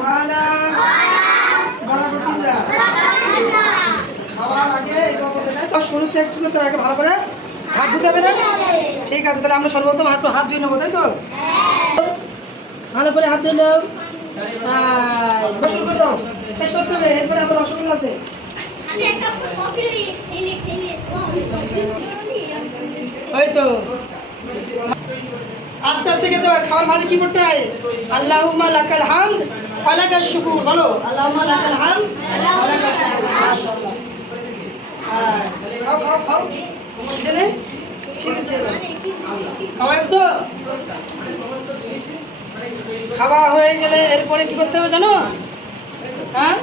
ওয়ালা বারাকাতুল্লাহ। খাওয়ার আগে এই কাপড়টা দেয় তো শুরুতে একটু করতে হবে, ভালো করে হাত ধুতে হবে না? ঠিক আছে, তাহলে আমরা সর্বপ্রথম হাত ধুয়ে নেবো, তাই তো? ভালো করে হাত ধুয়ে নাও। শুরু করে দাও, শেষ করতে হবে। এরপরে আমার রসগোল্লা আছে। ওই তো আস্তে আস্তে খেতে হয়। খাওয়ার মানে কি করতে হয়? আল্লাহুম্মা লাকাল হামদ ওয়া লাকাল শুকুর। বলো আল্লাহুম্মা লাকাল হামদ ওয়া লাকাল শুকুর। মাশাআল্লাহ। হ্যাঁ, খাও খাও খাও। দিলে খাওয়াইছ তো? খাওয়া হয়ে গেলে এরপরে কি করতে হবে জানো? হ্যাঁ,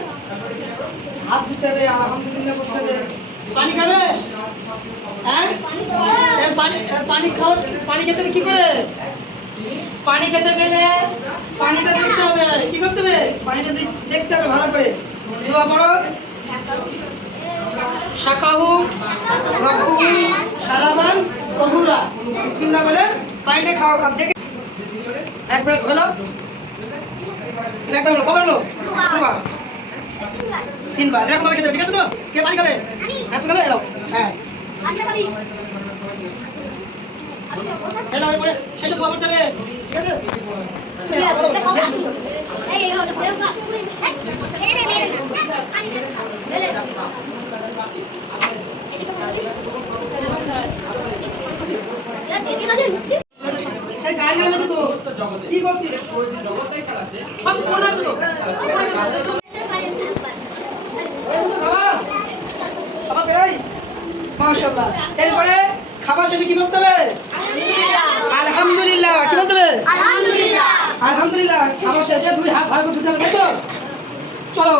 হাত দিতে হবে, আলহামদুলিল্লাহ বলতে হবে। পানি খাবে? হ্যাঁ, পানি খেতে হবে কি করে? পানি খেতে গেলে পানিটা দেখতে হবে। কি করতে হবে? পানিটা দেখতে হবে ভালো করে। দোয়া পড়ো, শাকাহু রব্বুহু সালামান তাহুরা। বিসমিল্লাহ বলে পানিটা খাও। আর দেখে একবার হলো, একবার হলো, কবার হলো? দুবার, তিনবার এরকম ভাবে খেতে হবে। ঠিক আছে তো? কে পানি খাবে? আপনি খাবে? এলো। হ্যাঁ, এলো। এরপরে শেষে দোয়া করতে হবে। ঠিক আছে? সেই গায়ে গায়ে তো কি করছিস? মাশাআল্লাহ। এরপরে খাবার শেষে কি বলতে হবে? আলহামদুলিল্লাহ। কি বলতে হবে? আলহামদুলিল্লাহ। আলহামদুলিল্লাহ। খাবার শেষে দুই হাত ভালো করে ধুতে হবে, তাই তো? চলো।